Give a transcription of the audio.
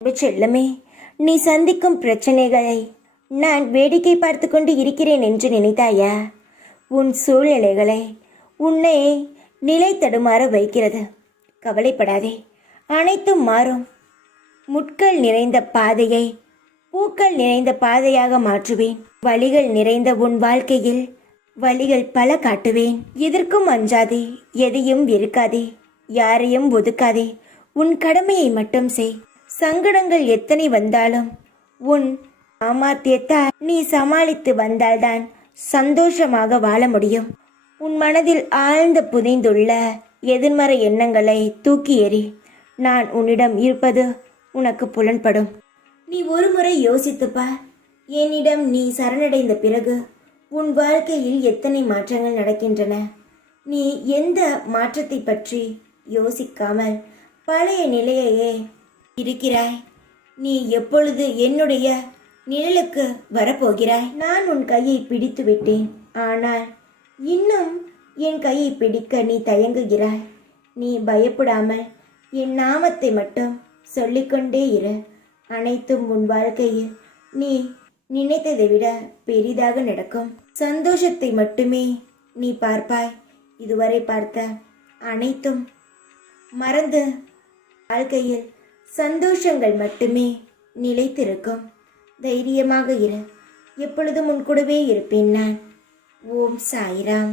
அன்பு செல்லமே, நீ சந்திக்கும் பிரச்சனைகளை நான் வேடிக்கை பார்த்து கொண்டு இருக்கிறேன் என்று நினைத்தாயா? உன் சூழ்நிலைகளை உன்னை நிலை தடுமாற வைக்கிறது. கவலைப்படாதே, அனைத்தும் மாறும். முட்கள் நிறைந்த பாதையை பூக்கள் நிறைந்த பாதையாக மாற்றுவேன். வழிகள் நிறைந்த உன் வாழ்க்கையில் வழிகள் பல காட்டுவேன். எதற்கும் அஞ்சாதே, எதையும் வெறுக்காதே, யாரையும் ஒதுக்காதே. உன் கடமையை மட்டும் செய். சங்கடங்கள் எத்தனை வந்தாலும் உன் சாமர்த்தியத்தால் நீ சமாளித்து வந்தால்தான் சந்தோஷமாக வாழ முடியும். உன் மனதில் ஆழ்ந்து புதைந்துள்ள எதிர்மறை எண்ணங்களை தூக்கி எறி. நான் உன்னிடம் இருப்பது உனக்கு புலன்படும். நீ ஒரு முறை யோசித்துப்பார். என்னிடம் நீ சரணடைந்த பிறகு உன் வாழ்க்கையில் எத்தனை மாற்றங்கள் நடக்கின்றன. நீ எந்த மாற்றத்தை பற்றி யோசிக்காமல் பழைய நிலையையே இருக்கிறாய். நீ எப்பொழுது என்னுடைய நிழலுக்கு வரப்போகிறாய்? நான் உன் கையை பிடித்து விட்டேன், ஆனால் இன்னும் என் கையை பிடிக்க நீ தயங்குகிறாய். நீ பயப்படாமல் என் நாமத்தை மட்டும் சொல்லிக்கொண்டே இரு. அனைத்தும் உன் வாழ்க்கையில் நீ நினைத்ததை விட பெரிதாக நடக்கும். சந்தோஷத்தை மட்டுமே நீ பார்ப்பாய். இதுவரை பார்த்த அனைத்தும் மறந்து வாழ்க்கையில் சந்தோஷங்கள் மட்டுமே நிலைத்திருக்கும். தைரியமாக இரு. எப்பொழுதும் உன் கூடவே இருப்பேன் நான். ஓம் சாய்ராம்.